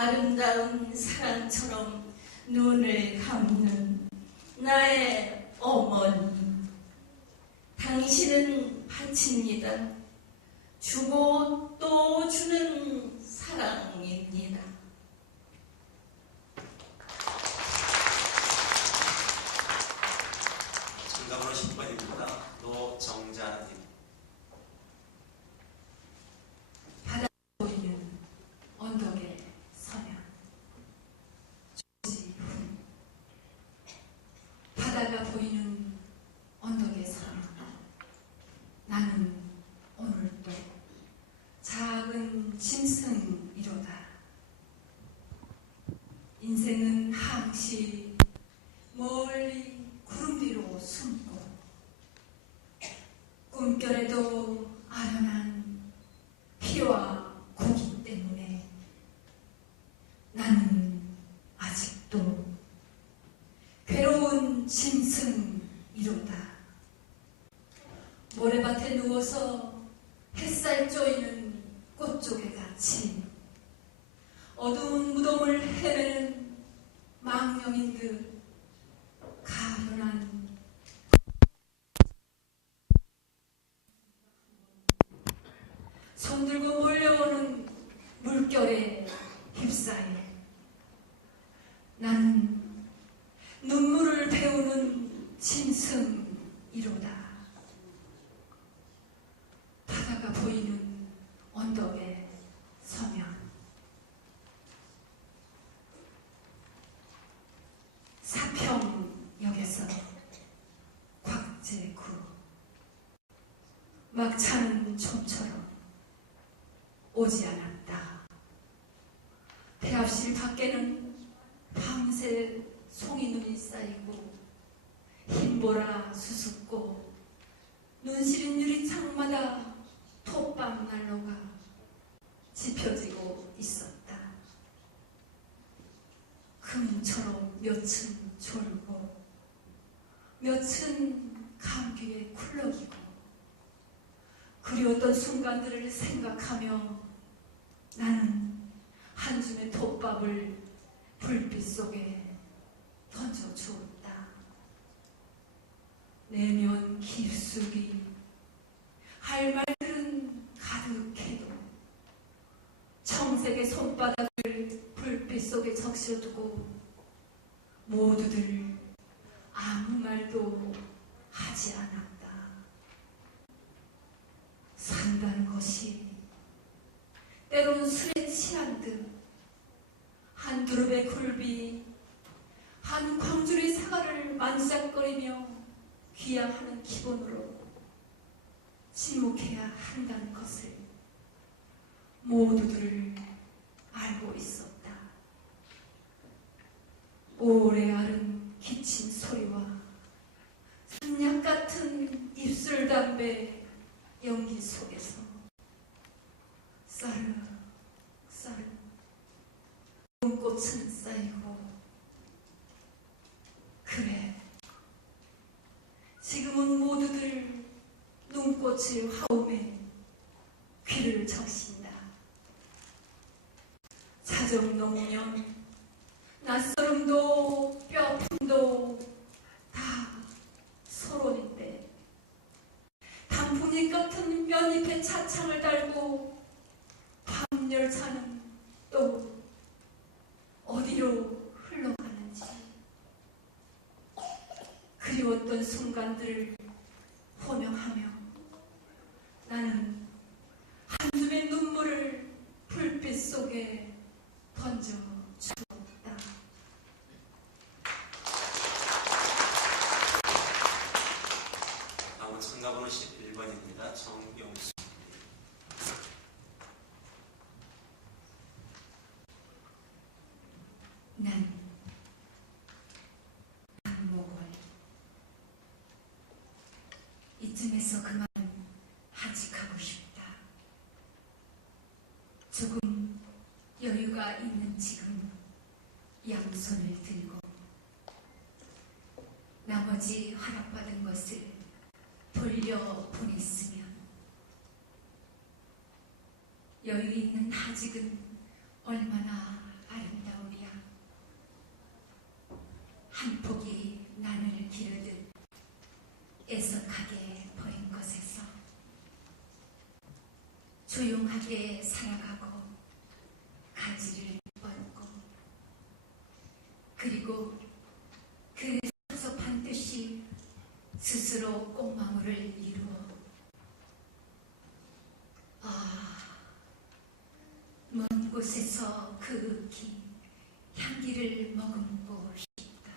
아름다운 사랑처럼 눈을 감는 나의 어머니, 당신은 바칩니다. 주고 또 주는 사랑입니다. 정답으로 10번입니다. 노정자님. 바다 보이는 언덕에 서면 조지훈. 바다가 보이는 언덕에 서면 나는 오늘도 작은 짐승이로다. 인생은 항시 멀리 구름 뒤로 숨고 꿈결에도 아련한 피와 고기 때문에 나는 아직도 괴로운 짐승이로다. 모래밭에 누워서 햇살 쬐이는 꽃조개같이 어두운 무덤을 헤매는 망령인 듯 가련한 손들고 몰려오는 물결에 휩싸여 나는 눈물을 배우는 짐승이로다. 바다가 보이는 언덕에 서면 사평역에서 곽재구. 막차는 좀처럼 오지 않았다. 대합실 밖에는 밤새 송이눈이 쌓이고 흰보라 수습고 눈시린 유리창마다 톱밥 난로가 지펴지고 있었다. 금처럼 몇은 졸고 몇은 감기에 쿨럭이고 그리웠던 순간들을 생각하며 나는 한 줌의 톱밥을 불빛 속에 던져주었다. 내면 깊숙이 할 말들은 가득해도 청색의 손바닥을 불빛 속에 적셔두고 모두들 아무 말도 하지 않았다. 산다는 것이 때론 술에 취한 듯 한 두릅의 굴비 한 광주리 사과를 만지작거리며 귀향하는 기분으로 침묵해야 한다는 것을 모두들 알고 있었다. 오래 앓은 기침 소리와 산약 같은 입술 담배 연기 속에서 싸르 눈꽃은 쌓이고 그래 지금은 모두들 눈꽃의 화음에 귀를 적신다. 자정 넘으면 낯설음도 뼈아픔도 다 서론인데 단풍잎 같은 면잎에 차창을 달고 밤 열차는 또 어디로 흘러가는지 그리웠던 순간들을 호명하며 나는 한 줌의 눈물을 불빛 속에 던져 주었다. 다음은 참가번호 11번입니다. 정영수. 난 안목을 이쯤에서 그만 하직하고 싶다. 조금 여유가 있는 지금 양손을 들고 나머지 허락받은 것을 돌려보냈으면 여유 있는 하직은 얼마나 함께 살아가고 가지를 뻗고 그리고 그 섭섭한 뜻이 스스로 꽃망울을 이루어 먼 곳에서 그 긴 향기를 머금고 싶다.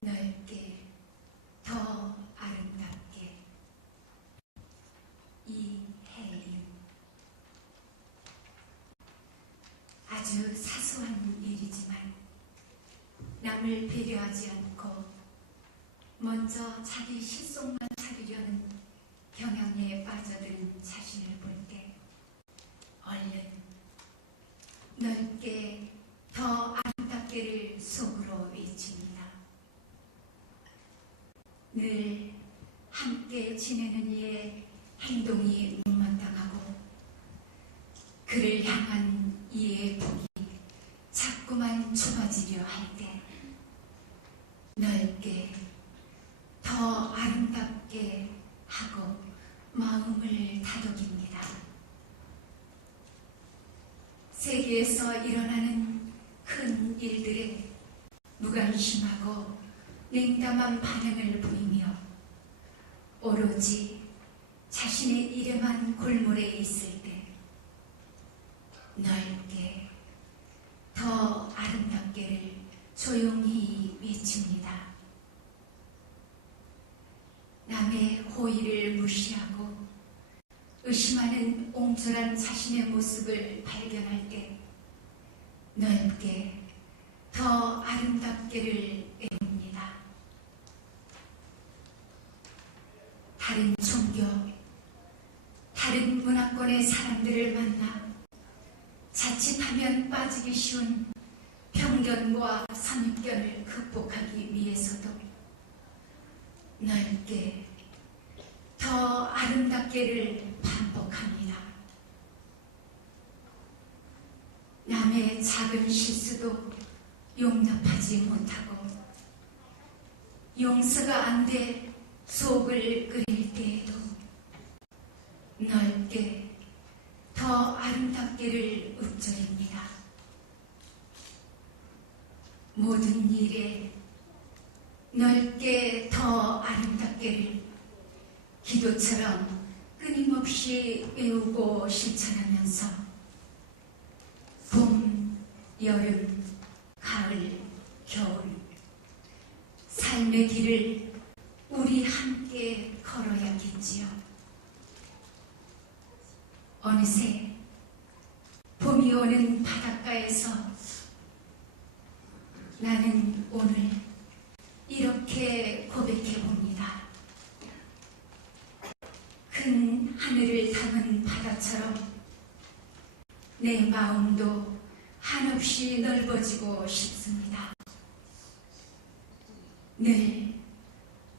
넓게 더 아름답게 이혜윤. 아주 사소한 일이지만 남을 배려하지 않고 먼저 자기 실속만 차리려는 경향에 빠져든 자신을 볼 때 얼른 넓게 더 아름답게를 속으로 외칩니다. 늘 함께 지내는 이의 행동이 못마땅하고 그를 향한 이의 복이 자꾸만 좁아지려 할 때 넓게 더 아름답게 하고 마음을 다독입니다. 세계에서 일어나는 큰 일들에 무관심하고 냉담한 반응을 보이며 오로지 자신의 일에만 골몰해 있을 때 넓게 더 아름답게를 조용히 외칩니다. 남의 호의를 무시하고 의심하는 옹졸한 자신의 모습을 발견할 때 넓게 더 아름답게를 외웁니다. 다른 종교, 다른 문화권의 사람들을 만나 자칫하면 빠지기 쉬운 편견과 선입견을 극복하기 위해서도 넓게 더 아름답게를 반복합니다. 남의 작은 실수도 용납하지 못하고 용서가 안 돼 속을 끓일 때에도 넓게 더 아름답게를 읊조립니다. 모든 일에 넓게 더 아름답게를 기도처럼 끊임없이 외우고 실천하면서 봄, 여름, 가을, 겨울 삶의 길을 우리 함께 걸어야겠지요. 어느새 봄이 오는 바닷가에서 나는 오늘 이렇게 고백해 봅니다. 큰 하늘을 담은 바다처럼 내 마음도 한없이 넓어지고 싶습니다. 늘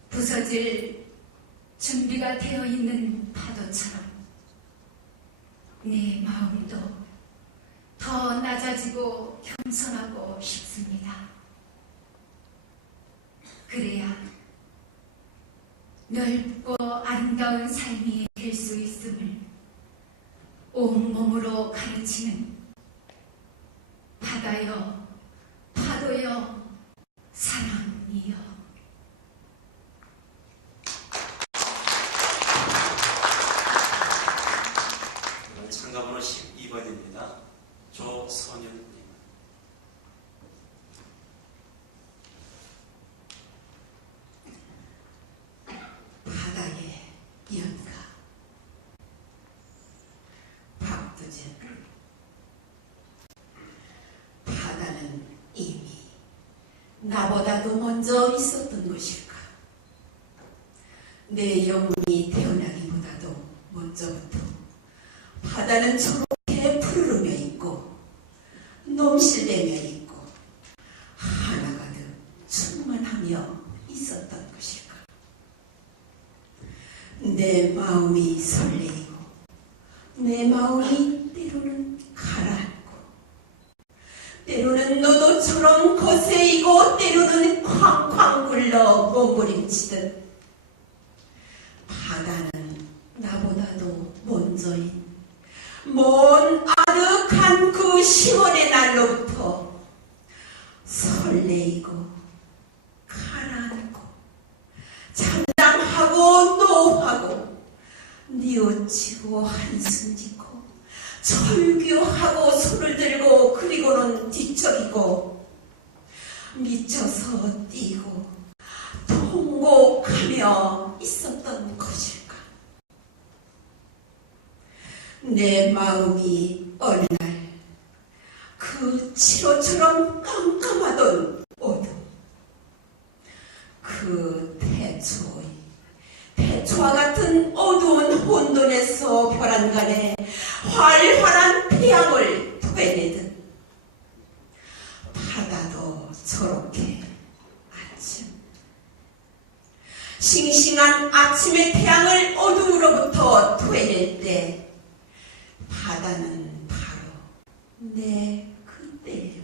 부서질 준비가 되어 있는 파도처럼 내 마음도 더 낮아지고 겸손하고 싶습니다. 그래야 넓고 아름다운 삶이 될 수 있음을 온몸으로 가르치는 바다여, 파도여, 사랑이여. 참가번호 12번입니다. 조선윤님. 바다의 연가. 박두진. 바다는 이미 나보다도 먼저 있었던 것일까? 내 영혼이 태어나기보다도 먼저부터 바다는 저렇게 푸르르며 있고 넘실대며 있고 하나가득 충만하며 있었던 것일까? 내 마음이 설레이고 내 마음이 때로는 가라앉고 바다처럼 거세이고 때로는 쾅쾅 굴러 몸부림치듯 바다는 나보다도 먼저인 먼 아득한 그 10월의 날로부터 설레이고 가라앉고 잠잠하고 노하고 뉘우치고 한숨 짓고 절규하고 손을 들고 그리고는 뒤척이고 미쳐서 뛰고 통곡하며 있었던 것일까? 내 마음이 어느 날 그 칠호처럼 깜깜하던 어둠, 그 태초와 같은 어두운 혼돈에서 벼랑간에 활활한 태양을 토해내듯 바다도 저렇게 아침 싱싱한 아침의 태양을 어둠으로부터 토해낼 때 바다는 바로 내 그때의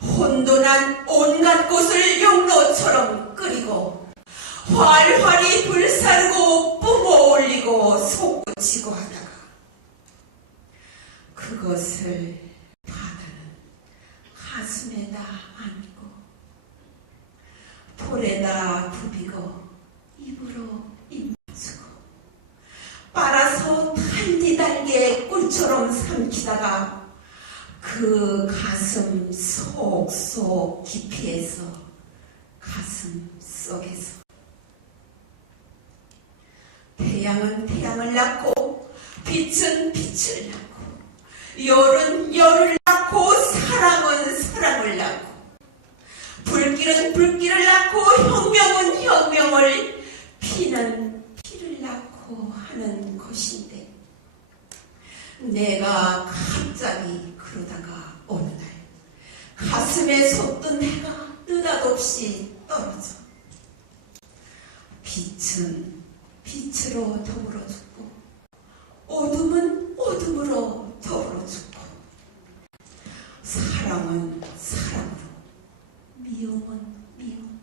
마음, 혼돈한 온갖 곳을 영로처럼 끓이고 활활이 불사르고 뿜어올리고 솟구치고 하다가 그것을 바다는 가슴에다 안고 볼에다 부비고 입으로 입 맞추고 빨아서 달디달게 꿀처럼 삼키다가 그 가슴 속속 깊이에서 가슴 속에서 태양은 태양을 낳고 빛은 빛을 낳고 열은 열을 낳고 사랑은 사랑을 낳고 불길은 불길을 낳고 혁명은 혁명을 피는 피를 낳고 하는 것인데 내가 갑자기 그러다가 어느 날 가슴에 솟던 해가 느닷없이 떨어져 빛은 빛으로 더불어 죽고 어둠은 어둠으로 더불어 죽고 사랑은 사랑으로 미움은 미움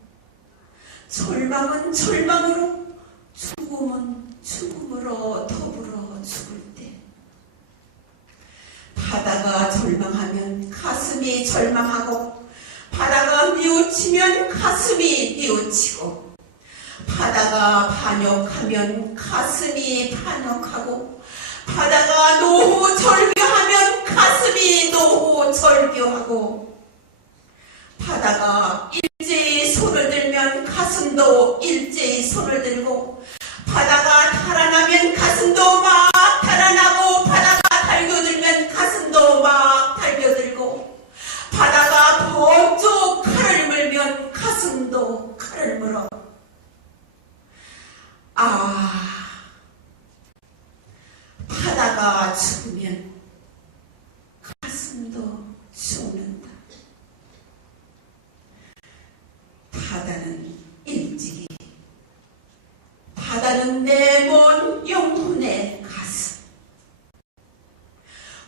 절망은 절망으로 죽음은 죽음으로 더불어 죽을 때 바다가 절망하면 가슴이 절망하고 바다가 뉘우치면 가슴이 뉘우치고 바다가 반역하면 가슴이 반역하고 바다가 노후절규하면 가슴이 노후절규하고 바다가 일제히 손을 들면 가슴도 일제히 손을 들고 바다가 달아나면 가슴도 막 달아나고 바다가 달겨들면 가슴도 막 달겨들고 바다가 번쩍 칼을 물면 가슴도 칼을 물어 바다가 죽으면 가슴도 죽는다. 바다는 일찍이 바다는 내 먼 영혼의 가슴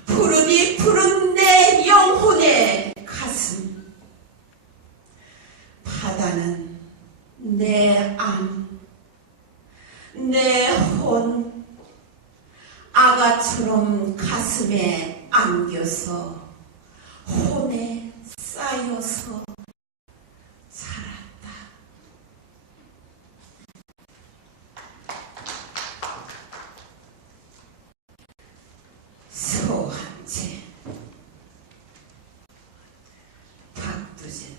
푸르디 푸른 내 영혼의 가슴 바다는 내 암 내 혼 아가처럼 가슴에 안겨서 혼에 쌓여서 살았다. 소한채 박두진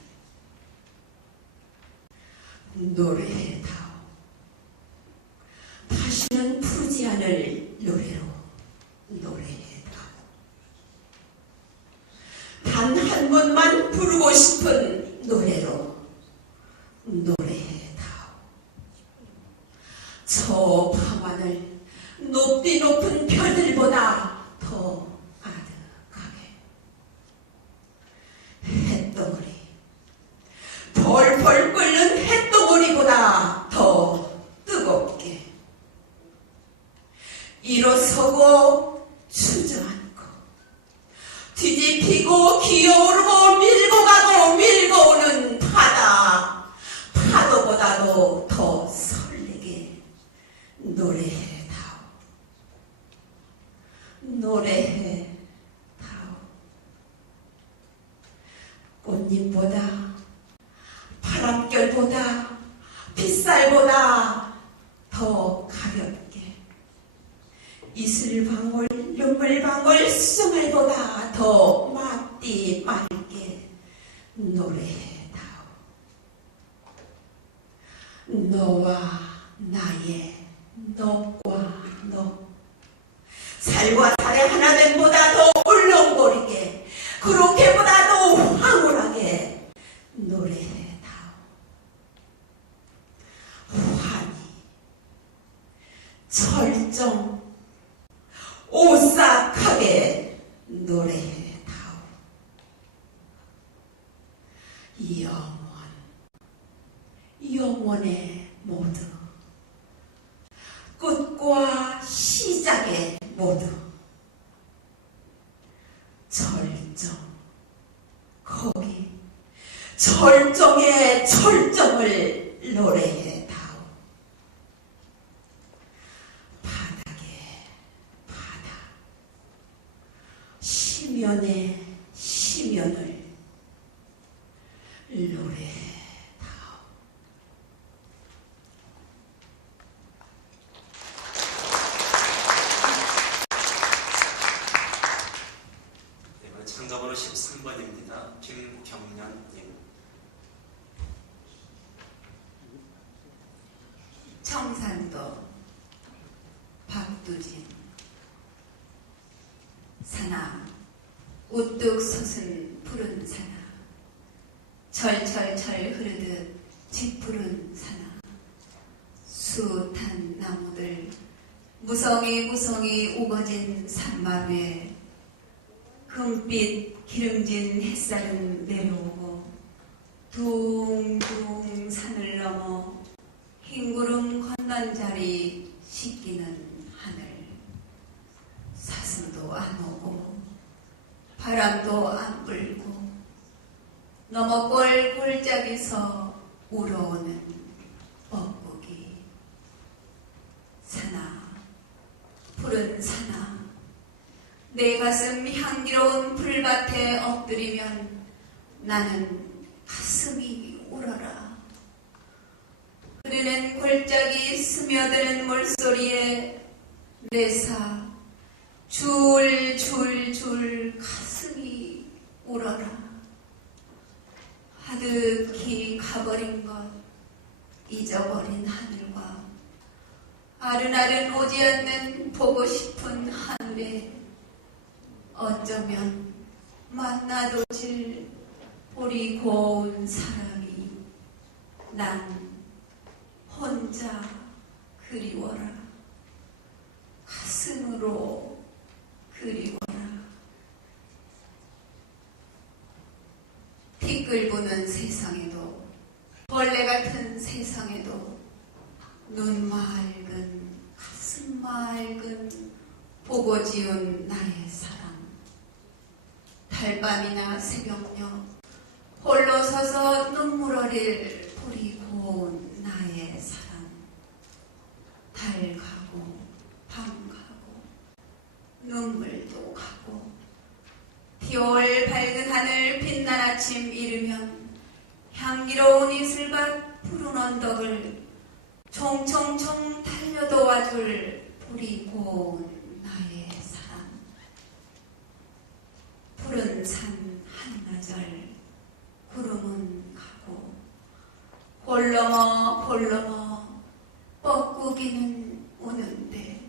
노래해다오. 다시는 부르지 않을 노래로 노래해다오. 단 한 번만 부르고 싶은 노래로 노래해다오. 저 밤하늘 높이 높은 별들보다 더 아득하게 햇덩어리 벌벌 끓는 햇덩어리보다 더 뜨겁게 일어서고 주저앉고 뒤집히고 기어오르고 꽃잎보다 바람결보다 빗살보다 더 가볍게 이슬방울 눈물방울 수정알보다 더 맑디 맑게 노래해다오. 너와 나의 너와 너 살과 살의 하나됨보다 더 울렁거리게 그렇게보다 더 황홀하게 노래해다오. 환히 철정 오싹하게 노래해다오. 영원의 모두 끝과 시작의 모두 절정 거기 절정의 절정을 노래해다오. 바닥의 바다 시면의 시면을 노래해다오. 이번엔 참가번호 13번입니다. 김경련님. 청산도 박두진 사나 우뚝 솟은 푸른 사나 철철철 흐르듯 짙푸른 사나 숱한 나무들 무성히 우거진 산마 위에 금빛 기름진 햇살은 내려오고 둥둥 산을 넘어 흰구름 건넌 자리 씻기는 하늘 사슴도 안 오고 바람도 안 불고 넘어 골골짝에서 울어오는 뻐꾸기 사나 푸른 사나 내 가슴 향기로운 풀밭에 엎드리면 나는 가슴이 울어라. 흐르는 골짜기 스며드는 물소리에 내사 줄줄줄 가슴이 울어라. 하득히 가버린 것 잊어버린 하늘과 아른아른 오지 않는 보고 싶은 하늘에 어쩌면 만나도 질 보리 고운 사람이 난 혼자 그리워라. 가슴으로 그리워라. 티끌 부는 세상에도 벌레 같은 세상에도 눈 맑은 가슴 맑은 보고 지운 나의 사랑 달밤이나 새벽녘 홀로 서서 눈물 어릴 보리 고운 나의 사랑 달 가고 밤 가고 눈물도 가고 비올 밝은 하늘 빛난 아침 이르면 향기로운 이슬밭 푸른 언덕을 총총총 달려도 와줄 보리 고운 나의 사랑 푸른 산 한나절 구름은 가고 홀넘어 뻐꾸기는 오는데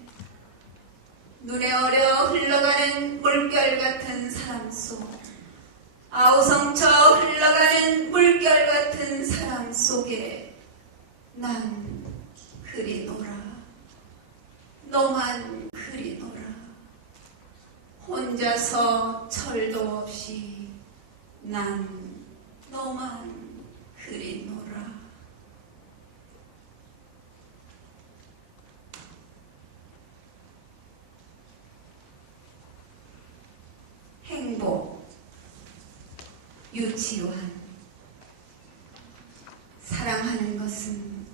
눈에 어려 흘러가는 물결 같은 사람 속 아우성쳐 흘러가는 물결 같은 사람 속에 난 그리 놀아 너만 그리 놀아 혼자서 철도 없이 난 너만 그리 놀아. 행복 유치원 사랑하는 것은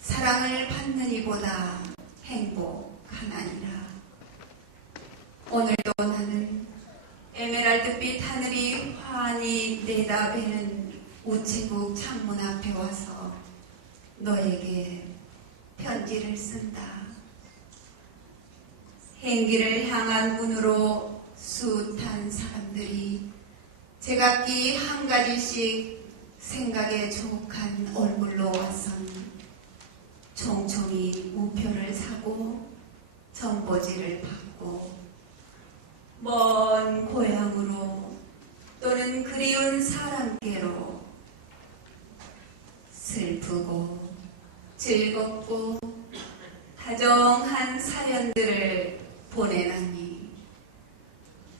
사랑을 받는 이보다 행복하나니라. 오늘도 나는 에메랄드빛 하늘이 환히 내다보는 우체국 창문 앞에 와서 너에게 편지를 쓴다. 행기를 향한 문으로 숱한 사람들이 제각기 한 가지씩 생각에 조목한 얼굴로 와선 총총히 우표를 사고 전보지를 받고 먼 고향으로 또는 그리운 사람께로 슬프고 즐겁고 다정한 사연들을 보내나니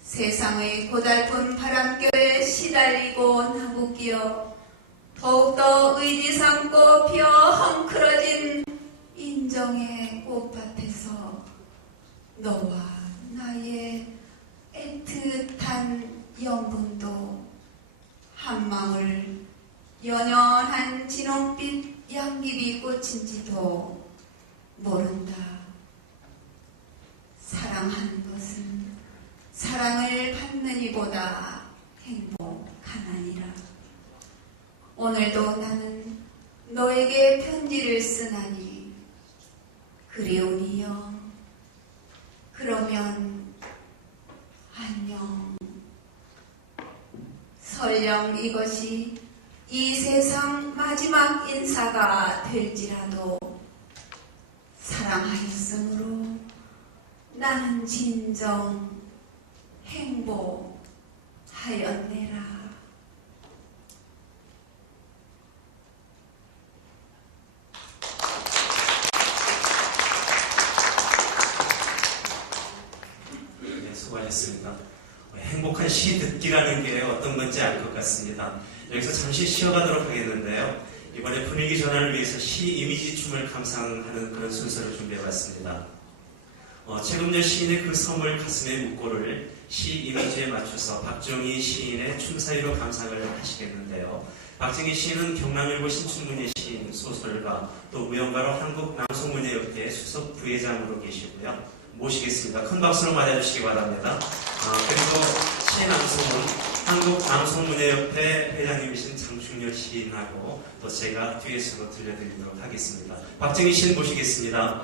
세상의 고달픈 바람결에 시달리고 나부끼어 더욱더 의지 삼고 피어 헝클어진 인정의 꽃밭에서 너와 나의 애틋한 연분도 한 방울 연연한 진홍빛 양귀비 꽃인지도 모른다. 사랑하는 것은 사랑을 받는 이보다 행복하나니라. 오늘도 나는 너에게 편지를 쓰나니 그리우니여. 그러면 안녕. 설령 이것이 이 세상 마지막 인사가 될지라도 사랑하였으므로 나는 진정 행복하였네라. 네, 수고하셨습니다. 행복한 시 듣기라는 게 어떤 건지 알 것 같습니다. 여기서 잠시 쉬어가도록 하겠는데요. 이번에 분위기 전환을 위해서 시 이미지 춤을 감상하는 그런 순서를 준비해봤습니다. 최금열 시인의 그 섬을 가슴에 묻고를 시 이미지에 맞춰서 박정희 시인의 춤사위로 감상을 하시겠는데요. 박정희 시인은 경남일보 신춘문예 시인, 소설가, 또 무용가로 한국남송문예협회 수석 부회장으로 계시고요. 모시겠습니다. 큰 박수로 맞아주시기 바랍니다. 그리고 시남송은 한국남송문예협회 회장님이신 장충렬 시인하고 또 제가 뒤에서 들려드리도록 하겠습니다. 박정희 시인 모시겠습니다.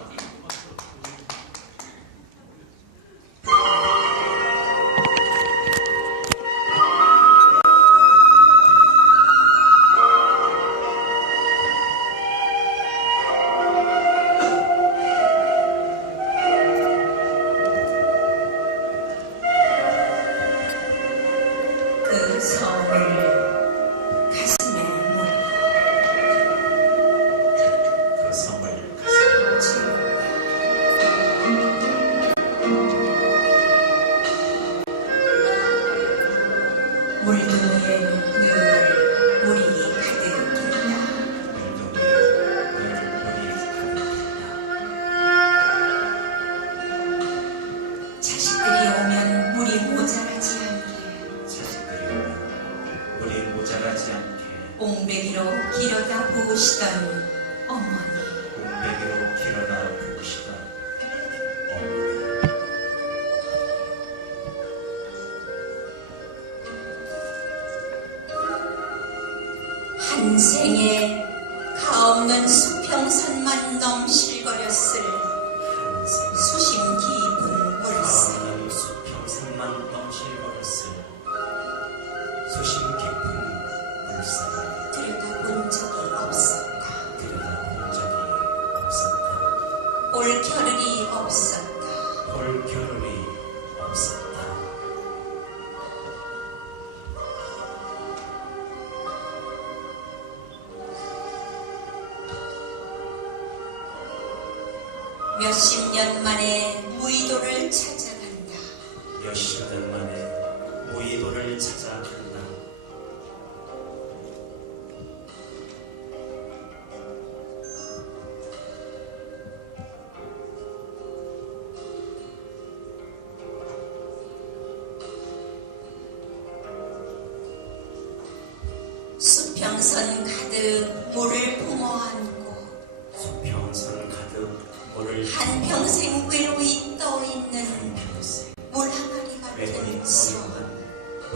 그 섬을 가슴에 그 섬을 가슴에 물동에 늘 물이 가득했다. 자식들이 오면 물이 모자라지 않게 옹배기로 길어다 부으시던 어머니. 한 생에 가없는 수평선만 넘실거렸을 수심 깊은 물살. 들여다본 적이 없었다. 올 겨를이 없었다. 몇십 년 만에 무의도를 찾아간다. 수평선 가득 물을 품어 안고 한평생 외로이 떠있는 물 항아리 같은 섬.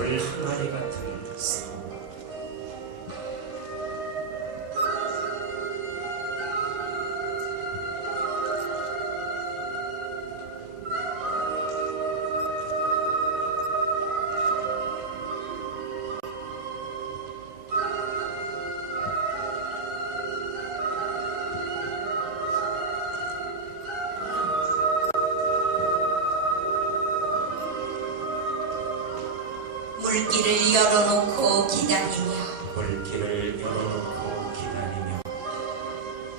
물 항아리 같은 섬. 물길을 열어놓고 기다리며 물길을 열어놓고 기다리며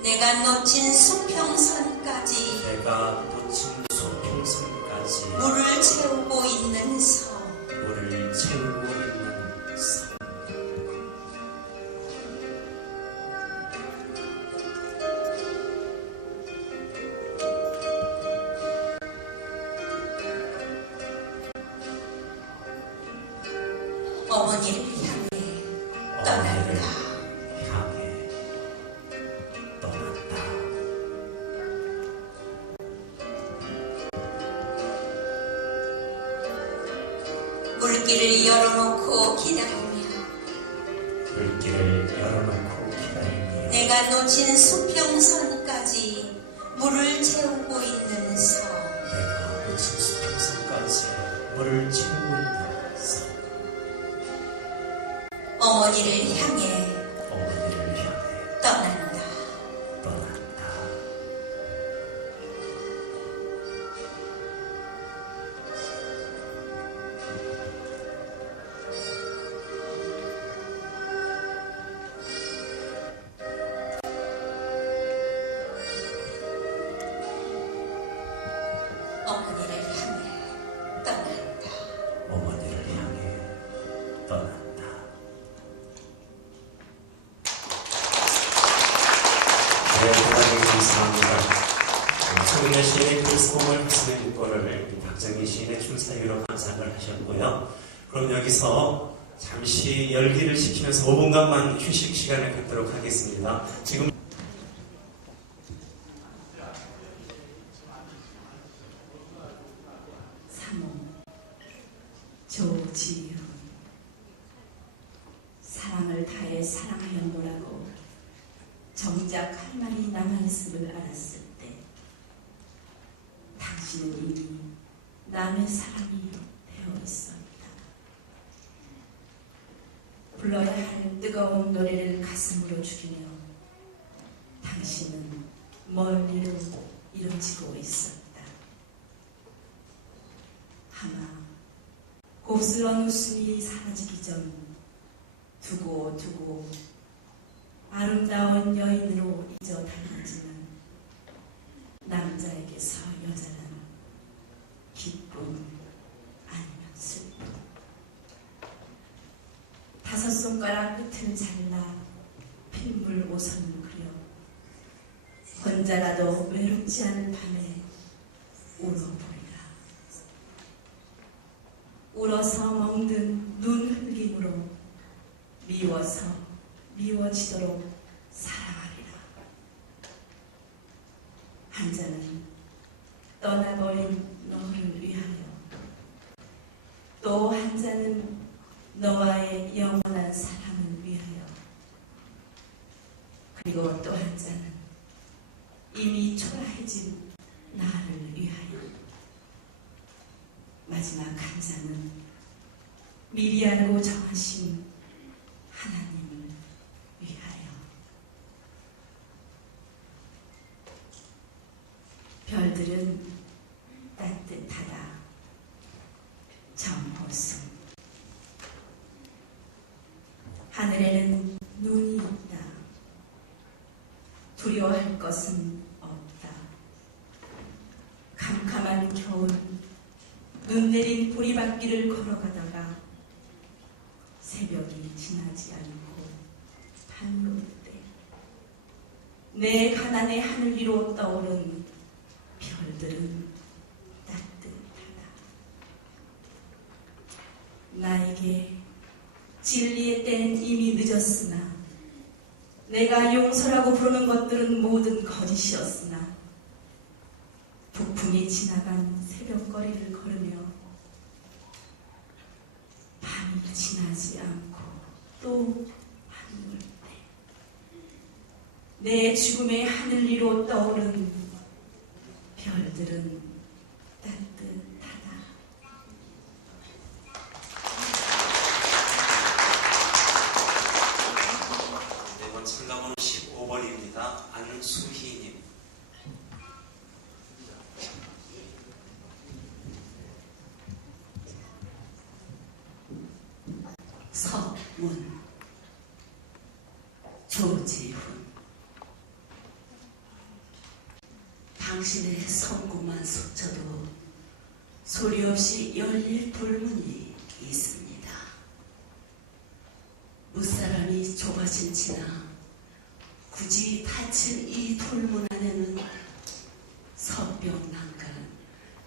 내가 놓친 수평선까지 내가 놓친 수평선까지 물을 채우고 있는 섬. 물을 채우고 있는 섬. 어머니를 향해 떠난다. 향해 떠난다. 물길을 열어놓고 기다리며 물길을 열어놓고 기다리며 내가 놓친 수평선까지 물을 채우고 있는 섬. 내가 놓친 수평선까지 물을 채우고 있는 섬. 어머니를 향해 어머니를 향해 떠난다. 떠난다. 어머니를 향해 떠난다. 어머니를 향해 떠난다. 네, 대단히 감사합니다. 최근에 시인의 글소봉을 가슴에 묻고를 박정희 시인의 춤사위로 감상을 하셨고요. 그럼 여기서 잠시 열기를 식히면서 5분간만 휴식 시간을 갖도록 하겠습니다. 지금 조지훈. 사랑을 다해 사랑하였노라고 정작 할 말이 남아있음을 알았을 때 당신은 이미 남의 사람이 되어 있었다. 불러야 할 뜨거운 노래를 가슴으로 죽이며 당신은 멀리로 이뤄지고 있었다. 하마 고스런 웃음이 사라지기 전 두고 아름다운 여인으로 잊어 달라지는 남자에게서 여자는 기쁨 아니면 슬픔. 5 손가락 끝을 잘라 핏물 오선을 그려 혼자라도 외롭지 않은 밤에 울어보리라. 울어서 멍든 눈 흘림으로 미워서 미워지도록 사랑하리라. 한 잔은 떠나버린 너를 위하여, 또 한 잔은 너와의 영원한 사랑을 위하여, 그리고 또 한 잔은 이미 초라해진 나를 위하여, 마지막 한 잔은 미리 알고 정하신 하나님을 위하여. 별들은 따뜻하다. 정호승. 하늘에는 눈이 있다. 두려워할 것은 없다. 캄캄한 겨울, 눈 내린 보리밭길을 걸어가다가 새벽이 지나지 않고 밤이 올 때 내 가난의 하늘 위로 떠오른 별들은 따뜻하다. 나에게 진리의 때는 이미 늦었으나 내가 용서라고 부르는 것들은 모든 거짓이었으나 북풍이 지나간 새벽거리를 걸으며 밤이 지나지 않고 또 한물 내 죽음의 하늘 위로 떠오른 별들은 따뜻하다. 이번 참가번호 15번입니다. 안수희님. 서문 조지훈 당신의 성구만 스쳐도 소리 없이 열릴 돌문이 있습니다. 무사람이 좁아진 지나 굳이 닫힌 이 돌문 안에는 서병 난간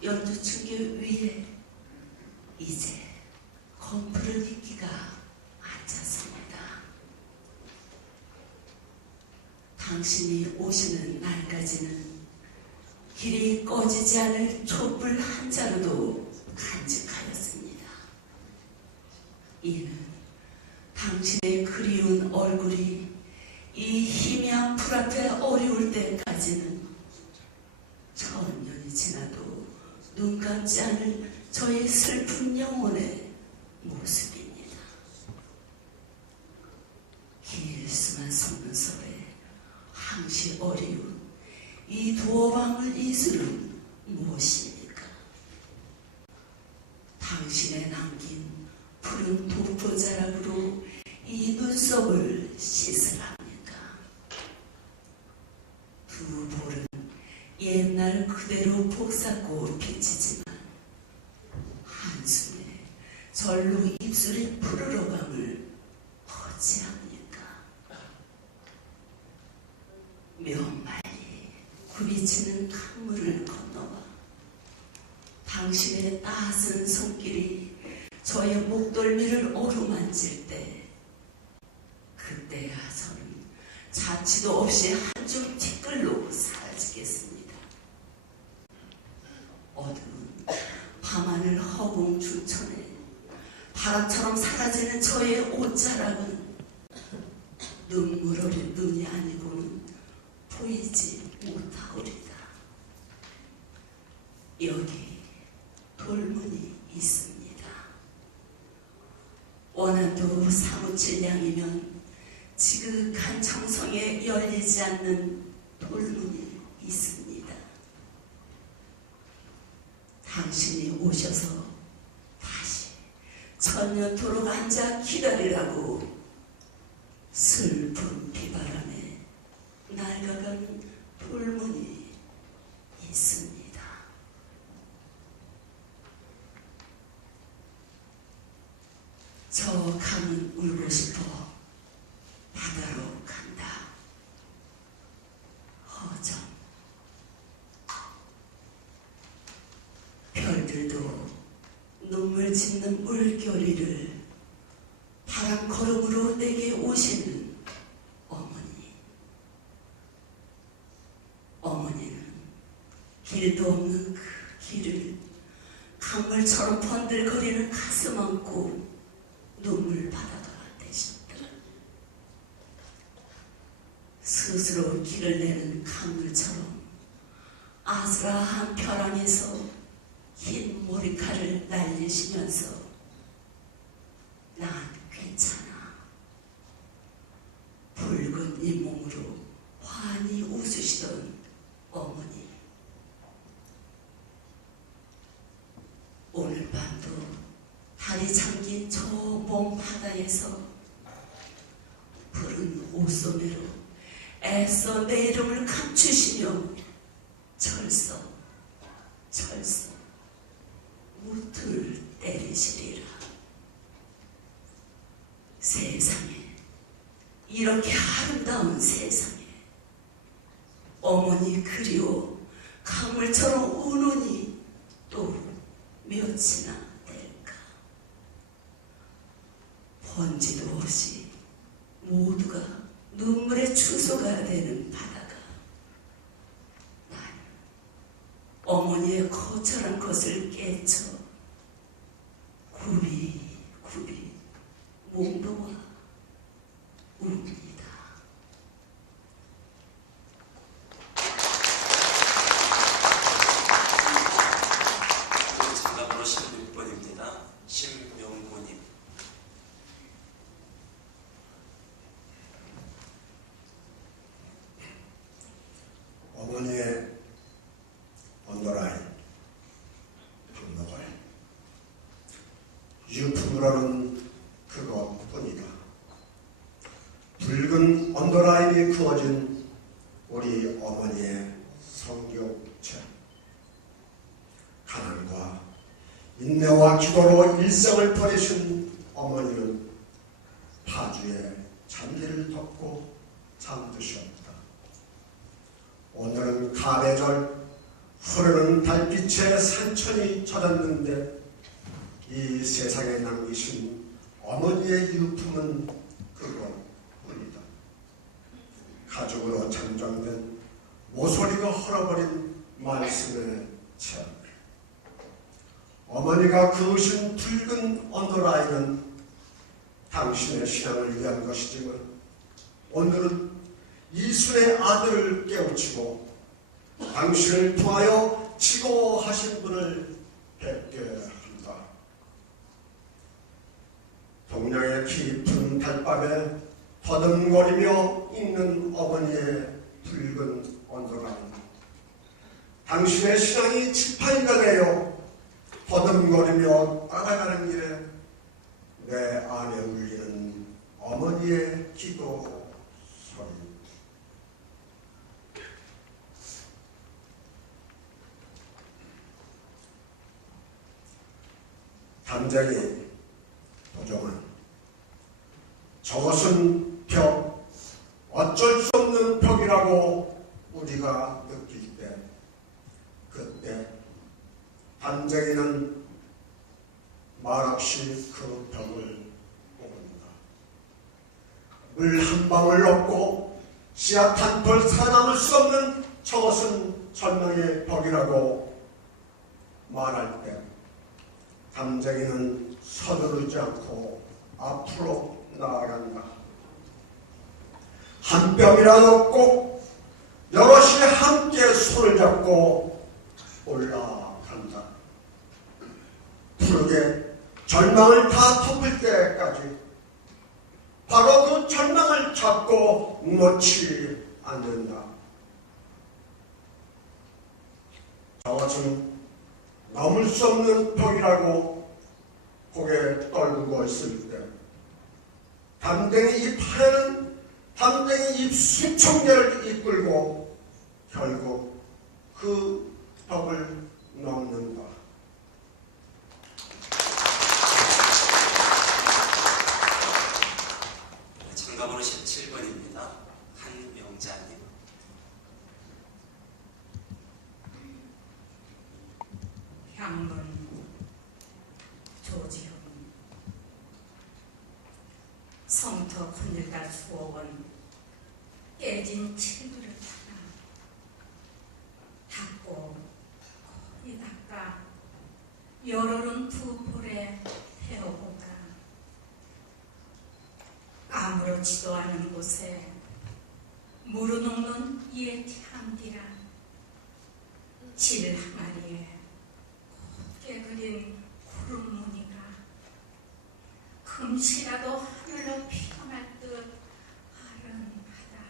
연두층계 위에 이제 검푸른 이끼가 앉았습니다. 당신이 오시는 날까지는 길이 꺼지지 않을 촛불 한 자루도 간직하였습니다. 이는 당신의 그리운 얼굴이 이 희미한 불 앞에 어려울 때까지는 천년이 지나도 눈 감지 않을 저의 슬픈 영혼의 모습입니다. 길수만 속눈썹에 항시 어리운 이 두어방울 이슬은 무엇입니까? 당신의 남긴 푸른 독보자락으로 이 눈썹을 씻으랍니까? 두 볼은 옛날 그대로 복사고 비치지만 한숨에 절로 입술이 푸르러감을 어찌합니까? 명말리 굽이치는 강물을 건너와 당신의 따스한 손길이 저의 목덜미를 어루만질 때 그때야 저는 자취도 없이 한 줌 티끌로 사라지겠습니다. 어두운 밤하늘 허공 중천에 바람처럼 사라지는 저의 옷자락은 눈물 어린 눈이 아니고는 보이지 못하오리다. 여기 돌문이 있습니다. 원한도 사무칠 양이면 지극한 정성에 열리지 않는 돌문이 있습니다. 당신이 오셔서 다시 천년토록 앉아 기다리라고 슬픈 비바람에 낡아가는 돌문이 있습니다. 저 강은 울고 싶어 바다로 간다. 허정. 별들도 눈물 짓는 물결이를 바람 걸음으로 내게 오시는 어머니. 어머니는 길도 없는 그 길을 강물처럼 번들거리는 가슴 안고 눈물 바다가 되셨다. 스스로 길을 내는 강물처럼 아스라한 벼랑에서 흰 머리칼을 날리시면서 난 괜찮아. 붉은 잇몸으로 환히 웃으시던 어머니. 오늘 밤도 달이 잠긴 저 먼 바다에서 푸른 옷소매로 애써 내 이름을 감추시며 철썩 무트를 때리시리라. 세상에, 이렇게 아름다운 세상에 어머니 그리워 강물처럼 우노니 또 몇이나 될까. 번지도 없이 모두가 눈물의 주소가 되는 바다가 난 어머니의 거절한 것을 깨쳐 굽이 웁니다. 장갑으로 16번입니다. 심명구님. 어머니의 언더라인 박노걸 유품으로는 그것뿐이다. 붉은 언더라인이 그어진 우리 어머니의 성격체, 가난과 인내와 기도로 일생을 버리신 어머니는 파주에 잔디를 덮고 잠드셨다. 오늘은 가배절, 흐르는 달빛에 산천이 젖었는데 이 세상에 남기신 어머니의 유품은 그것뿐이다. 가죽으로 장정된 모서리가 헐어버린 말씀의 책. 어머니가 그으신 붉은 언더라인은 당신의 신앙을 위한 것이지만 오늘은 이순의 아들을 깨우치고 당신을 통하여 치고하신 분을 뵙게 한다. 동양의 깊은 달밤에 더듬거리며 있는 어머니의 붉은 언더라인. 당신의 신앙이 지팡이가 되어 더듬거리며 따라가는 길에 내 안에 울리는 어머니의 기도 소리. 담쟁이 도정은 저것은 벽, 어쩔 수 없는 벽이라고 우리가 느낄 때 그때 담쟁이는 말없이 그 벽을 뽑는다. 물 한 방울 없고 씨앗 한 톨 살아남을 수 없는 저것은 절망의 벽이라고 말할 때 담쟁이는 서두르지 않고 앞으로 나아간다. 한 뼘이라도 꼭 여럿이 함께 손을 잡고 올라간다. 푸르게 절망을 다 덮을 때까지 바로 그 절망을 잡고 놓지 않는다. 저것은 넘을 수 없는 벽이라고 고개 떨구고 있을 때 담쟁이 잎 하나는 담쟁이 잎 수천 개를 이끌고 결국 그 벽을 넘는다. 장갑으로 17번입니다. 한명자님. 향론 조지훈. 성터 흔들다 주워온 깨진 칠그릇 하나 닦고 고이 닦아 열오른 두 볼에 태워보다 아무렇지도 않은 곳에 무르녹는 옛 향기라 질 항아리에 곱게 그린 구름 무늬가 금시라도 하늘로 피어날 듯 아른하다.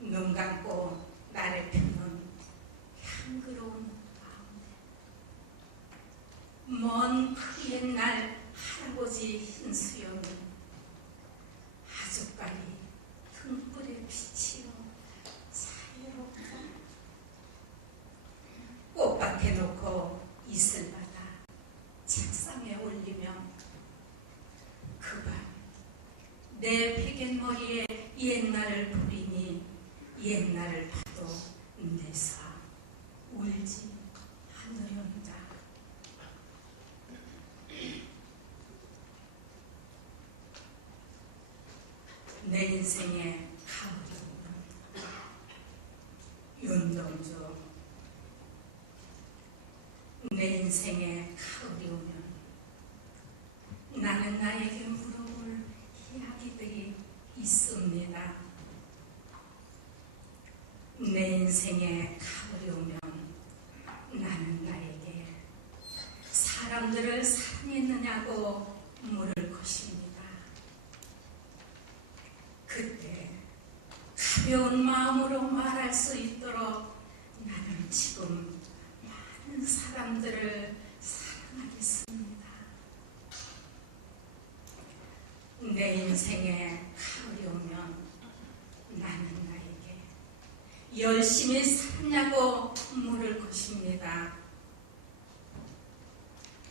눈 감고 나를 펴는 향그러운 가운데 먼 그 옛날 할아버지 흰수염이 아주까리 등불에 비치어 사이롭다. 꽃밭에 놓고 이슬 받아 책상에 올리며 그 밤 내 베갯머리에 옛날을 부리니 옛날을 봐도 내사 울지 않으련다. 내 인생의 가을이 오면 윤동주. 내 인생의 가을이 오면 나는 나에게 물어볼 인생에 가을이 오면 나는 나에게 사람들을 사랑했느냐고 물을 것입니다. 그때 가벼운 마음으로 말할 수 있도록 나는 지금 많은 사람들을 사랑하겠습니다. 내 인생에 가을이 오면 나는 나에게 열심히 살았냐고 물을 것입니다.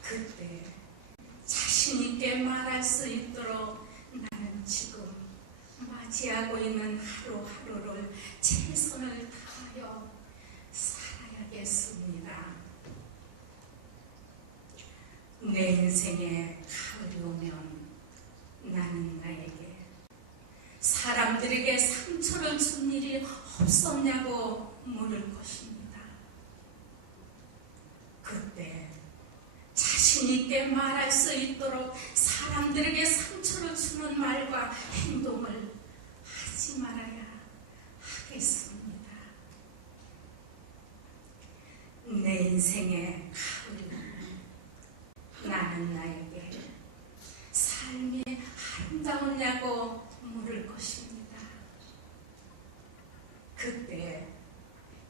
그때 자신 있게 말할 수 있도록 나는 지금 맞이하고 있는 하루하루를 최선을 다하여 살아야겠습니다. 내 인생에 가을이 오면 나는 나에게 사람들에게 상처를 준 일이 없었냐고 물을 것입니다. 그때 자신 있게 말할 수 있도록 사람들에게 상처를 주는 말과 행동을 하지 말아야 하겠습니다. 내 인생에 가을이 오면 나는 나에게 삶이 아름다웠냐고 물을 것입니다. 그때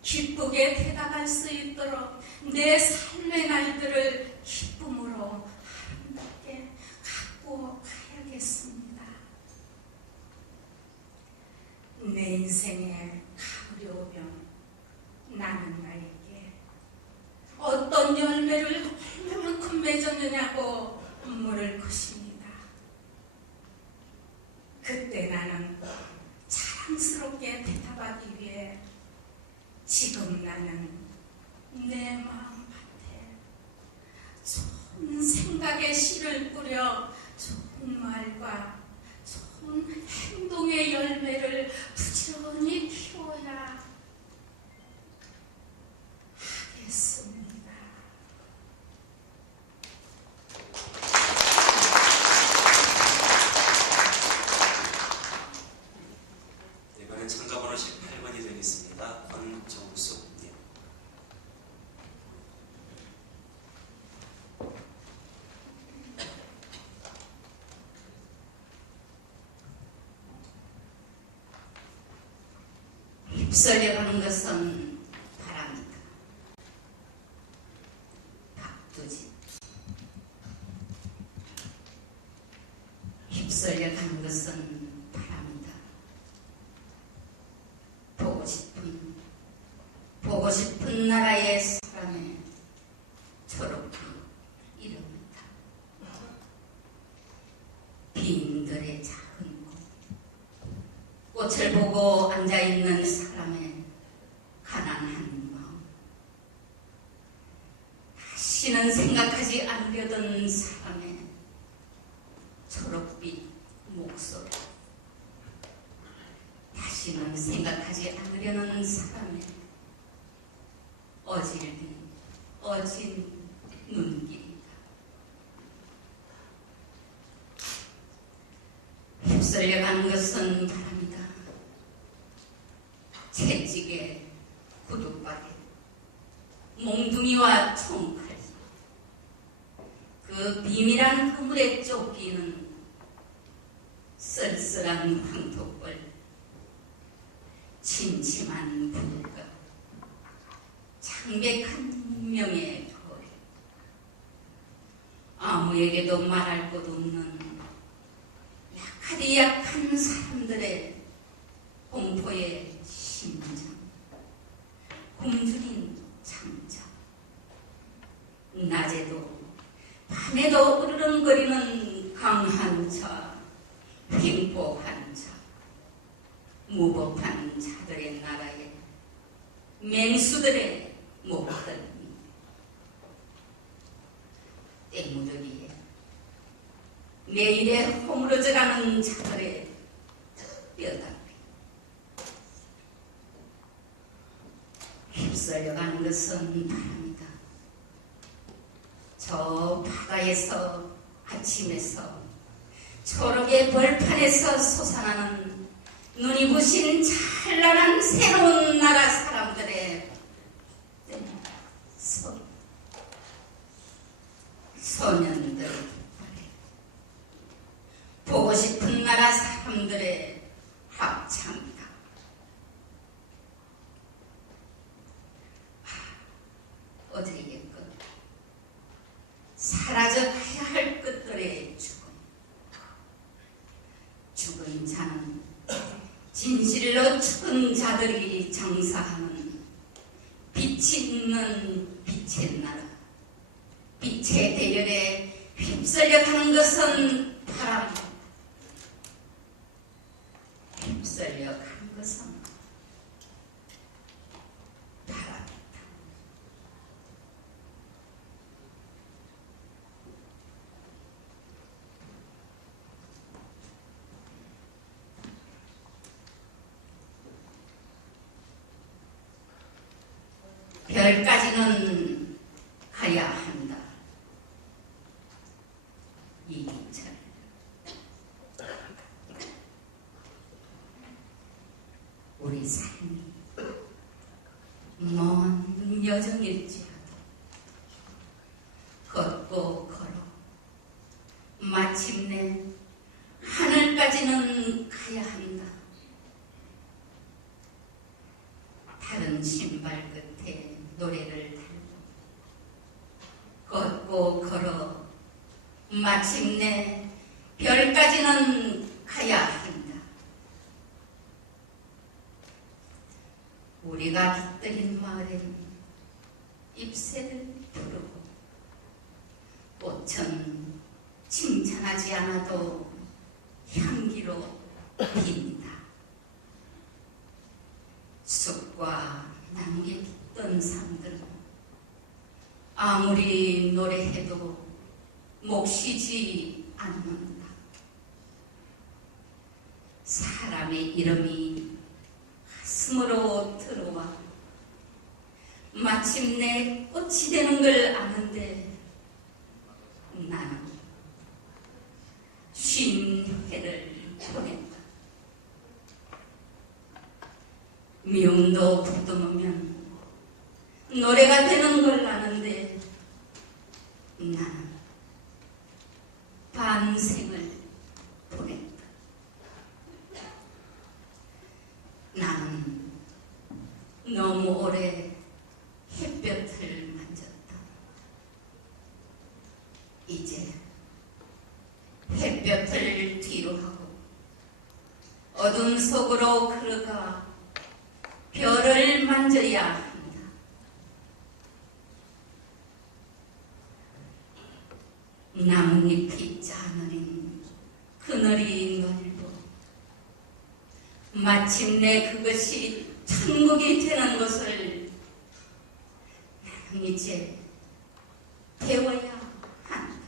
기쁘게 대답할 수 있도록 내 삶의 날들을 기쁨으로 아름답게 갖고 가야겠습니다. 내 인생에 가을이 오면 나는 나에게 어떤 열매를 얼마만큼 맺었느냐고 물을 것입니다. 그때 나는 자랑스럽게 대답하기 위해 지금 나는 내 마음밭에 좋은 생각의 씨를 뿌려 좋은 말과 좋은 행동의 열매를 부지런히 키워야 하겠습니다. 이번엔 참가번호 18번이 되겠습니다. 권정숙님. 휩쓸려가는 것은 바람이다. 박두진. 휩쓸려가는 것은 바람이다. 보고 싶은 나라의 사람의 초록빛 이름이다. 빈들의 작은 꽃, 꽃을 보고 앉아있는 사람의 가난한 마음, 다시는 생각하지 않으려던 사람의 초록빛 목소리, 다시는 생각하지 않으려는 사람의 어진 눈길이다. 휩쓸려가는 것은 바람이다. 채찍에 구두바게 몽둥이와 총칼, 그 비밀한 그물에 쫓기는 쓸쓸한 황토벌, 침침한 불가, 창백한 운명의 거리, 아무에게도 말할 것 없는 약한 사람들의 공포의 심장, 굶주린 창자, 낮에도 밤에도 으르렁거리는 강한 자, 횡포한 자, 무법한 자들의 나라에 맹수들의 목덜미, 때무더기에 내일에 허물어져가는 자들의 뼈다귀, 휩쓸려가는 것은 바람이다. 저 바다에서, 아침에서, 초록의 벌판에서 솟아나는 눈이 부신 찬란한 새로운 나라 사람들의 청춘들의 합창이다. 어디겠건 사라져가야 할 것들의 죽음. 죽은 자는 진실로 죽은 자들이 장사하는 빛이 있는 빛의 나라, 빛의 대열에 휩쓸려 가는 것은 바람, 휩쓸려 가는 것은 바람이다. 별까지는 가야 한다. 이철. 우리 삶이 먼 여정일지라도 걷고 걸어 마침내 하늘까지는 가야 한다. 다른 신발 끝에 노래를 달고 걷고 걸어 마침내 별까지는 가야 한다. 우리가 깃들인 마을엔 잎새를 부르고 꽃은 칭찬하지 않아도 향기로 빈다. 숲과 나무에 깃든 상들은 아무리 노래해도 목 쉬지 않는다. 사람의 이름이 가슴으로 들어와 마침내 꽃이 되는 걸 아는데 나는 쉰 해를 보냈다. 미움도 붙들으면 노래가 되는 걸 아는데 나는 반생을 보냈다. 나는 너무 오래 햇볕을 만졌다. 이제 햇볕을 뒤로 하고 어둠 속으로 걸어가 별을 만져야 한다. 나뭇잎이 짜느린 그늘이 넓고 마침내 그것이 천국이 되는 것을 나는 이제 배워야 한다.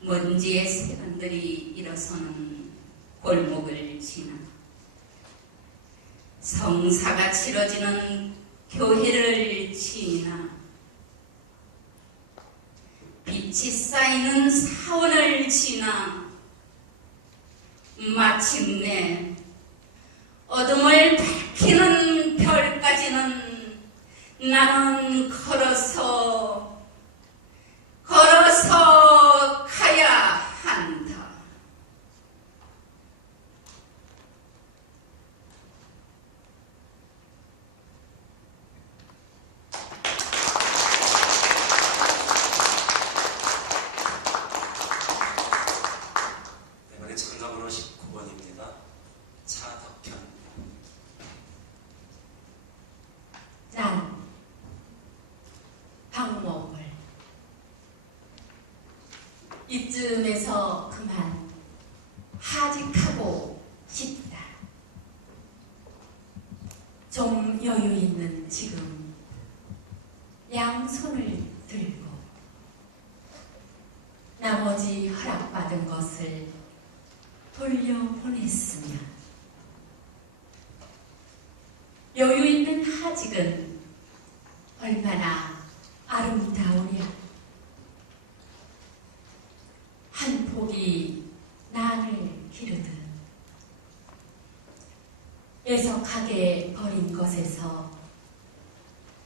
먼지의 세간들이 일어서는 골목을 지나 성사가 치러지는 교회를 지나 빛이 쌓이는 사원을 지나 마침내 어둠을 밝히는 별까지는 나는 걸어서 가야 한다. 이번에 참가번호 19번입니다. 차덕현. 난 박목을 이쯤에서 그만 하직하고 싶다. 좀 여유 있는 지금 양손을 들고 나머지 허락받은 것을 돌려보냈으면 여유 있는 하직은 얼마나 아름다우랴. 한 폭이 난을 기르듯 애석하게 버린 것에서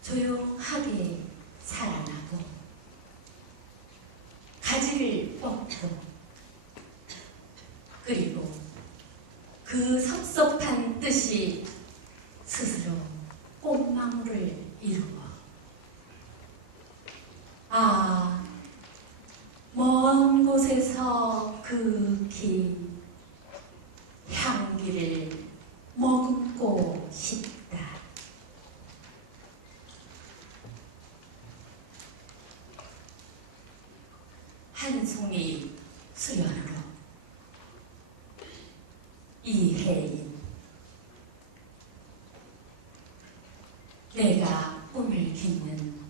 조용하게 살아나고 가지를 뻗고 그 섭섭한 뜻이 스스로 꽃망울을 이루어 먼 곳에서 그 긴 향기를 머금고 싶다. 한 송이 수련으로 이혜인, 내가 꿈을 깃는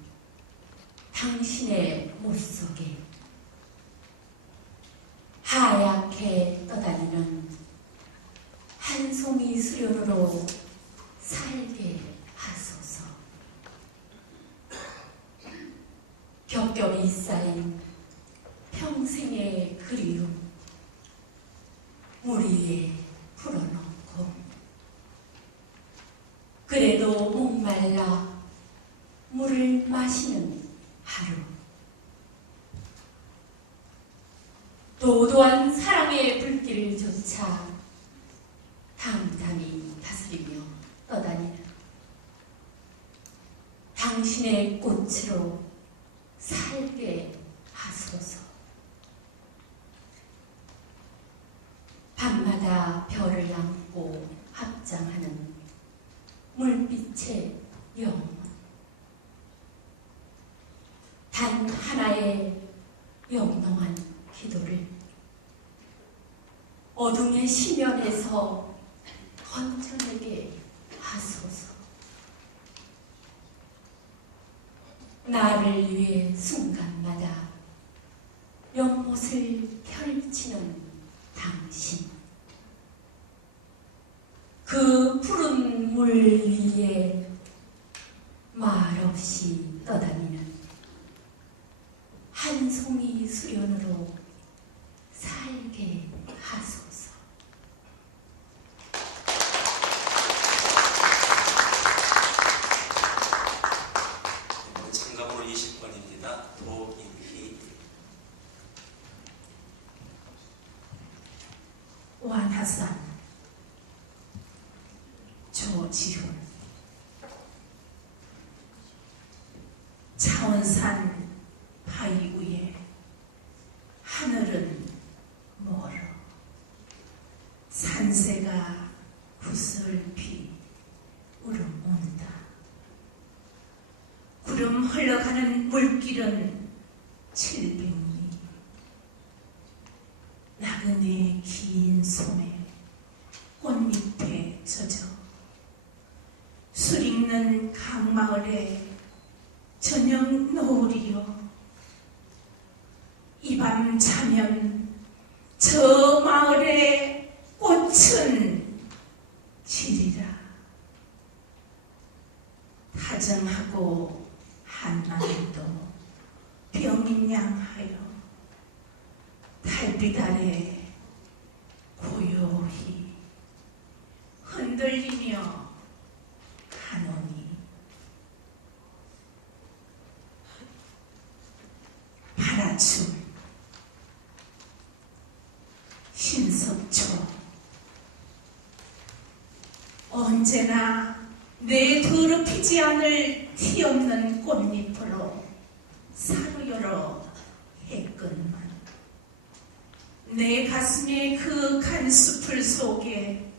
당신의 못 속에 하얗게 떠다니는 한 송이 수련으로 살게 하소서. 겹겹이 쌓인 평생의 그리움 물 위에 풀어놓고 그래도 목말라 물을 마시는 하루, 도도한 사랑의 불길을 조차 담담히 다스리며 떠다니는 당신의 꽃으로 살게 하소서. 밤마다 별을 안고 합장하는 물빛의 영혼, 단 하나의 영롱한 기도를 어둠의 심연에서 건져내게 하소서. 나를 위해 순간마다 연못을 펼치는 당신, 그 푸른 물 위에 말없이 떠다니는 한 송이 수련으로 살게 하소서. 참가번호 20번입니다. 도임희. 완화산 조지훈. 차원산 바위 위에 하늘은 멀어. 산새가 구슬피 울어온다. 구름 흘러가는 물길은 700리. 나그네 긴 손에 꽃잎에 젖어 술 익는 강마을에 저녁 노을이여. 이 밤 자면 저 마을의 꽃은 지리라. 다정하고 한마음도 병인양하여 달빛 아래 고요히 흔들리며 가노니 파라춤 신석초. 언제나 내 더럽히지 않을 티 없는 꽃잎으로 사루여러 했건만 내 가슴의 그 간수풀 속에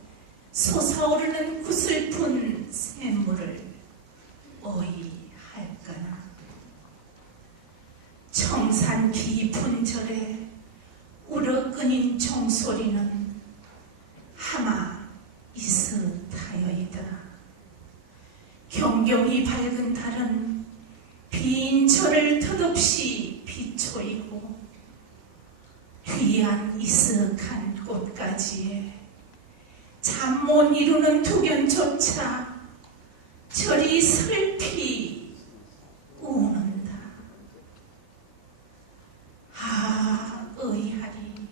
솟아오르는 구슬픈 샘물을 어이할까나. 청산 깊은 절에 울어끓인 종소리는 하마 이스타여이다. 경경이 밝은 달은 빈 절을 덧없이 비춰이고 귀한 이슥한 꽃가지에 잠 못 이루는 두견조차 절이 슬피 우는다. 의하리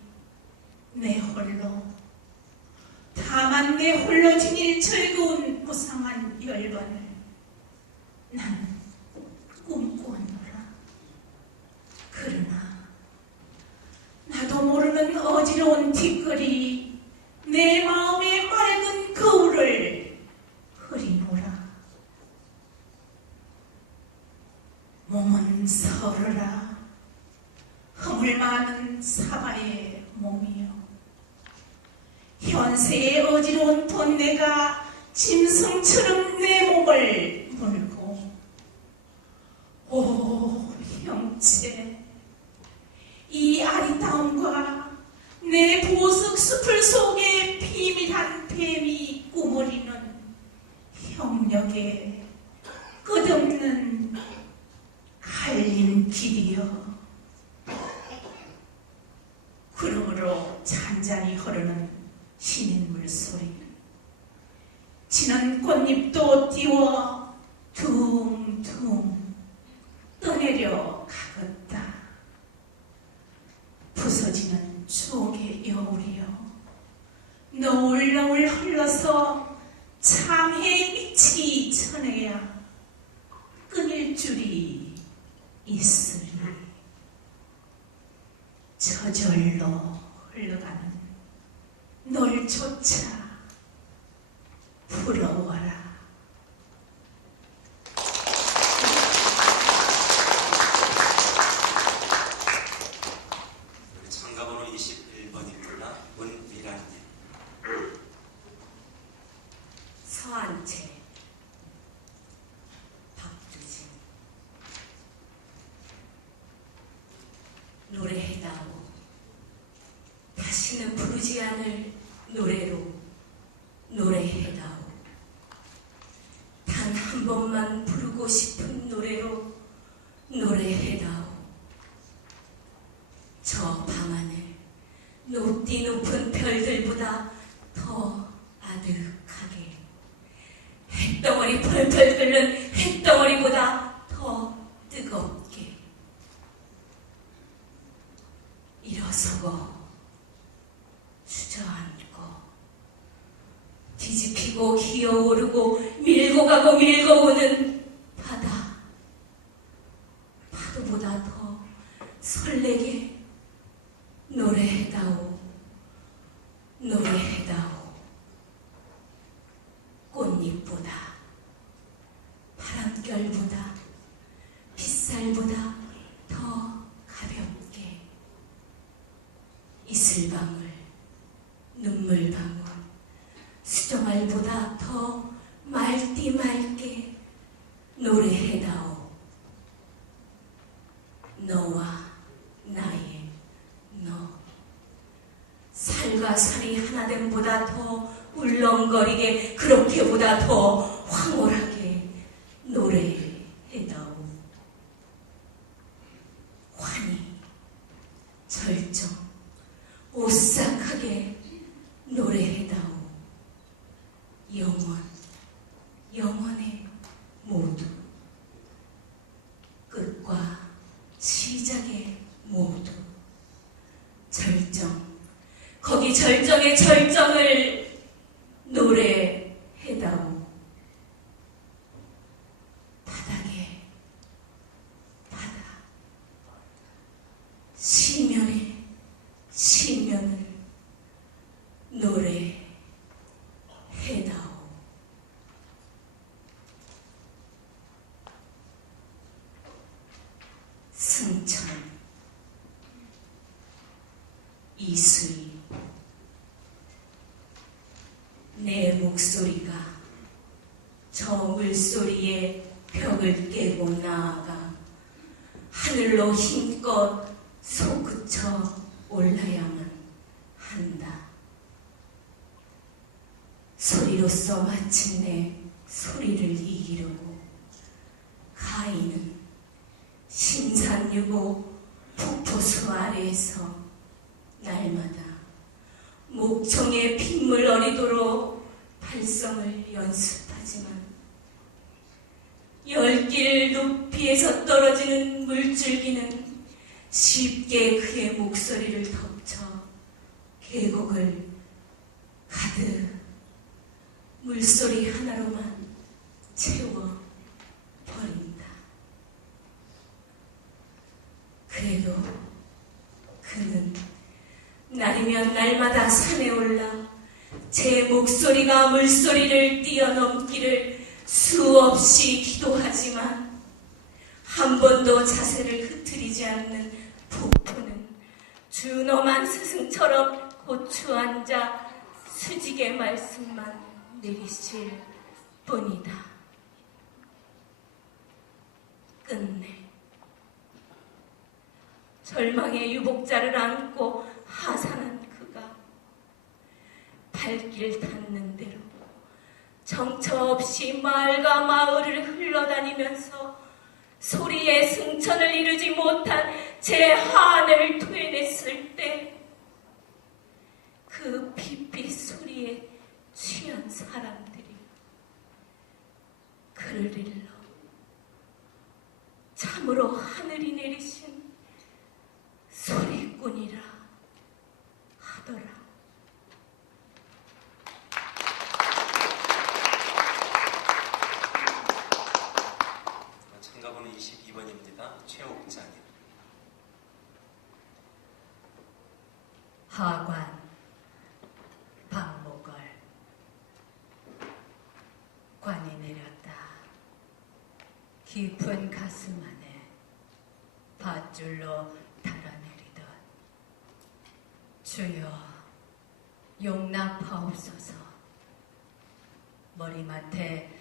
내 홀로, 다만 내 홀로 지닐 즐거운 무상한 열반을 난 꿈꾸노라. 그러나 나도 모르는 어지러운 뒷거리 내 마음의 맑은 거울을 흐리노라. 몸은 서러라. 허물 많은 사바의 몸이요. 현세의 어지러운 번뇌가 짐승처럼 내 몸을 물고, 오 형체, 이 아리따움과 내 보석 숲을 속에 비밀한 뱀이 꾸물이는 형력의 끝없는 갈린 길이여. 그러므로 잔잔히 흐르는 신인물 소리는 지는 꽃잎도 띄워 둥둥 떠내려 가겠다. 부서지는 추억의 여울이여, 너울너울 흘러서 참해 빛이 전해야 끊일 줄이 있으리. 저절로 흘러가는 널 쫓아 부러워라. 참가번호 21번입니다. 문미란님. 서한채, 박두진. 노래해다오. 다시는 부르지 않을 노래로 노래해다오. 단 한 번만 부르고 싶은 노래로 노래해다오. 저 밤하늘 높디 높은 별들보다 더 아득하게, 햇덩어리 펄펄 끓는 햇덩어리보다 더 뜨겁게 일어서고 주저앉고 뒤집히고 기어오르고 밀고 가고 밀고 오는 바다, 파도보다 더 설레게 노래해다오. 노래해다오. 꽃잎보다, 바람결보다, 빗살보다 더 가볍게, 이슬방울, 눈물방울, 수정알보다 더 맑디 맑게 노래해다오. 너와 나의 너, 살과 살이 하나됨보다 더 울렁거리게, 그렇게보다 더 황홀하게 노래해다오. 환희, 절정, 오싹하게 노래해다오. 영원, 영원의 모두, 끝과 시작의 모두, 절정, 거기 절정의 절정을 노래해다오. 바닥에 바다, 시면에 시면을 노래해다오. 승천, 이수희. 내 목소리가 저 물소리에 벽을 깨고 나아가 하늘로 힘껏 솟구쳐 올라야만 한다. 소리로서 마침내 소리를 이기려고 가인은 신산유고 폭포수 아래에서 날마다 목청의 빗물 어리도록 발성을 연습하지만 10길 높이에서 떨어지는 물줄기는 쉽게 그의 목소리를 덮쳐 계곡을 가득 물소리 하나로만 채워버린다. 그래도 그는 날이면 날마다 산에 올라 제 목소리가 물소리를 뛰어넘기를 수없이 기도하지만 한 번도 자세를 흐트리지 않는 폭포는 준엄한 스승처럼 고추 앉아 수직의 말씀만 내리실 뿐이다. 끝내 절망의 유복자를 안고 하산한 그가 발길 닿는 대로 정처 없이 마을과 마을을 흘러다니면서 소리의 승천을 이루지 못한 제 한을 토해냈을 때 그 핏빛 소리에 취한 사람들이 그를 일러 참으로 하늘이 내리신 소리꾼이라 하더라. 참가번호 22번입니다. 최옥자님. 하관 박목을 관이 내렸다. 깊은 가슴 안에 밧줄로 달아내리던 주여 용납하옵소서. 머리맡에